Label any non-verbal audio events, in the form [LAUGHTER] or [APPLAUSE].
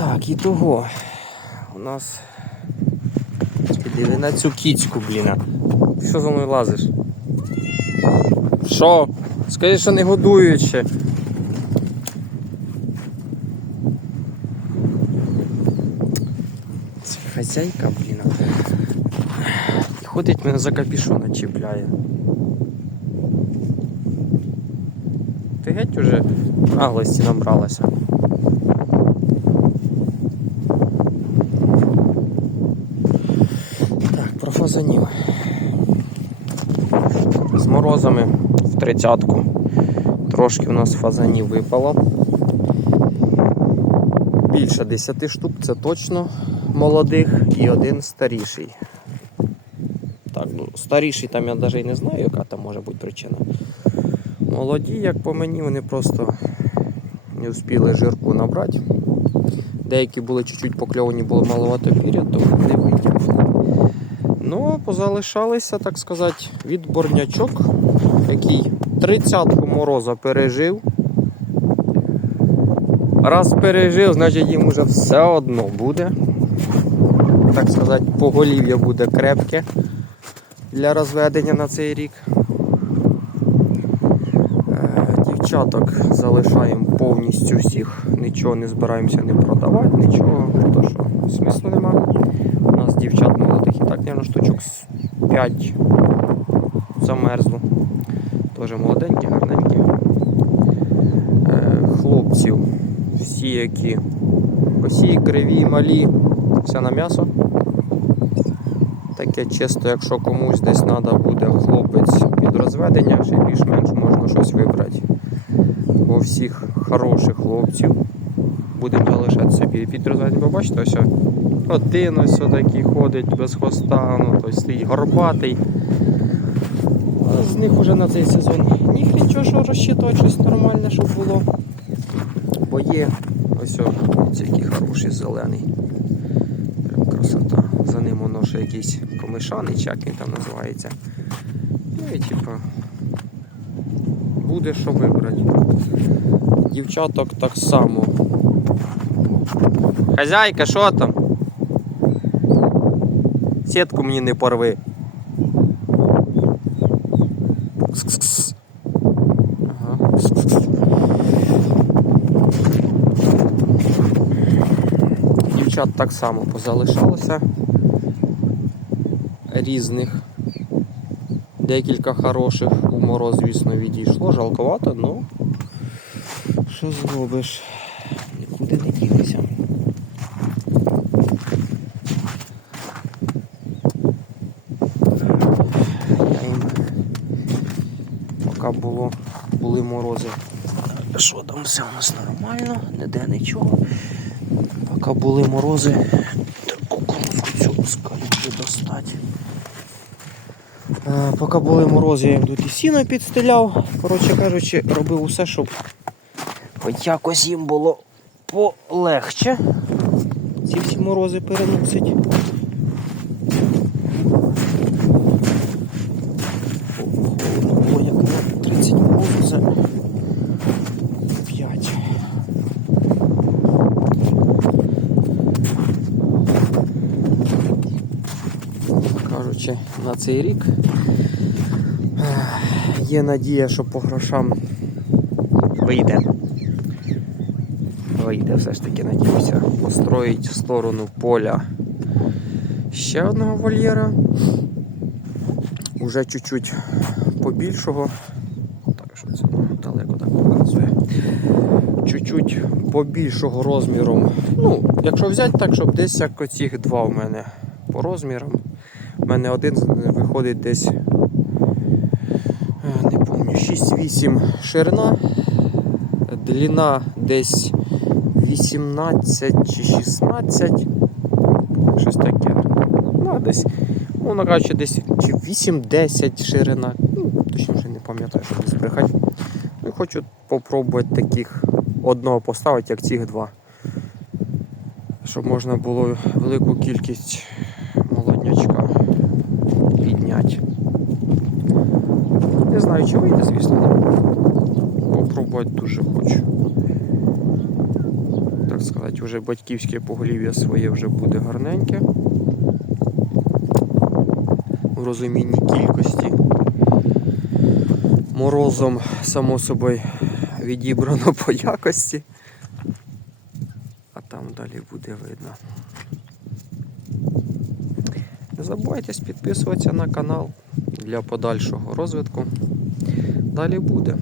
Так, і того. У нас. Диви на цю кіцьку, блін. Що за мною лазиш? Що? Скажи, що не годують ще. Це хазяйка, блін. І ходить мене за капішона чіпляє. Ти геть уже наглості набралася. Так, про фазанів. З морозами в тридцятку. Трошки у нас фазанів випало. Більше 10 штук, це точно молодих і один старіший. Так, ну старіший там я навіть не знаю, яка там може бути причина. Молоді, як по мені, вони просто не встигли жирку набрати. Деякі були чуть-чуть покльовані, було маловато піря, то не витяг. Ну, позалишалися, так сказати, від борнячок, який 30-ку мороза пережив. Раз пережив, значить їм уже все одно буде. Так сказати, поголів'я буде крепке для розведення на цей рік. Е, Дівчаток залишаємо повністю всіх, нічого не збираємося не продавати, нічого, то що смислу нема. У нас дівчат молодих і так, мабуть, штучок 5 замерзло. Теж молоденькі, гарненькі. Е, Хлопців, всі які косі, криві, малі, все на м'ясо. Таке чисто, якщо комусь десь треба буде хлопець під розведення, ще більш-менш можна щось вибрати. Бо всіх хороших хлопців будемо залишати собі під розведення. Бо бачите, ось один ось такий ходить без хвоста, ну, той стоїть горбатий. З них вже на цей сезон ніг нічого, що розчитувати щось нормальне, щоб було. Бо є ось ось який хороший зелений. Прям красота. За ним воно ще якийсь комишаний, чи він там називається. Ну і типа буде що вибрати. Дівчаток так само. Хазяйка, що там? Сітку мені не порви. Дівчат так само позалишалося різних. Декілька хороших у мороз, звісно, відійшло. Жалковато, ну що зробиш? Нікуди не ділися. Поки було, були морози. Що там все у нас нормально, ніде нічого. Поки були морози, таку кукурузку цю скалічу достати. Е, Поки були морози, я їм тут і сіно підстеляв. Коротше кажучи, робив усе, щоб хоч якось їм було полегше. Ці всі морози переносить. Ой, як воно 30 морозу за 5. Кажучи, на цей рік є надія, що по грошам вийде. Вийде все ж таки, надіюся, построїть в сторону поля ще одного вольєра. Уже чуть-чуть побільшого. Так, що це далеко так показує. Чуть-чуть побільшого розміром. Ну, якщо взяти так, щоб десь як оцих два в мене по розмірам. У мене один виходить десь, е, не пам'ятаю, 6-8 ширина, длина десь 18 чи 16, щось таке. Ну, десь, мовно кажучи, десь чи 8-10 ширина. Ну, точно вже не пам'ятаю, що десь брехати. Ну, хочу попробувати таких одного поставити, як цих два. Щоб можна було велику кількість підняти. Не знаю, чи вийде, звісно. Попробувати дуже хочу. Так сказати, вже батьківське поголів'я своє вже буде гарненьке. В розумінні кількості. Морозом, само собою, відібрано [LAUGHS] по якості. А там далі буде видно. Не забувайте підписуватися на канал для подальшого розвитку. Далі буде.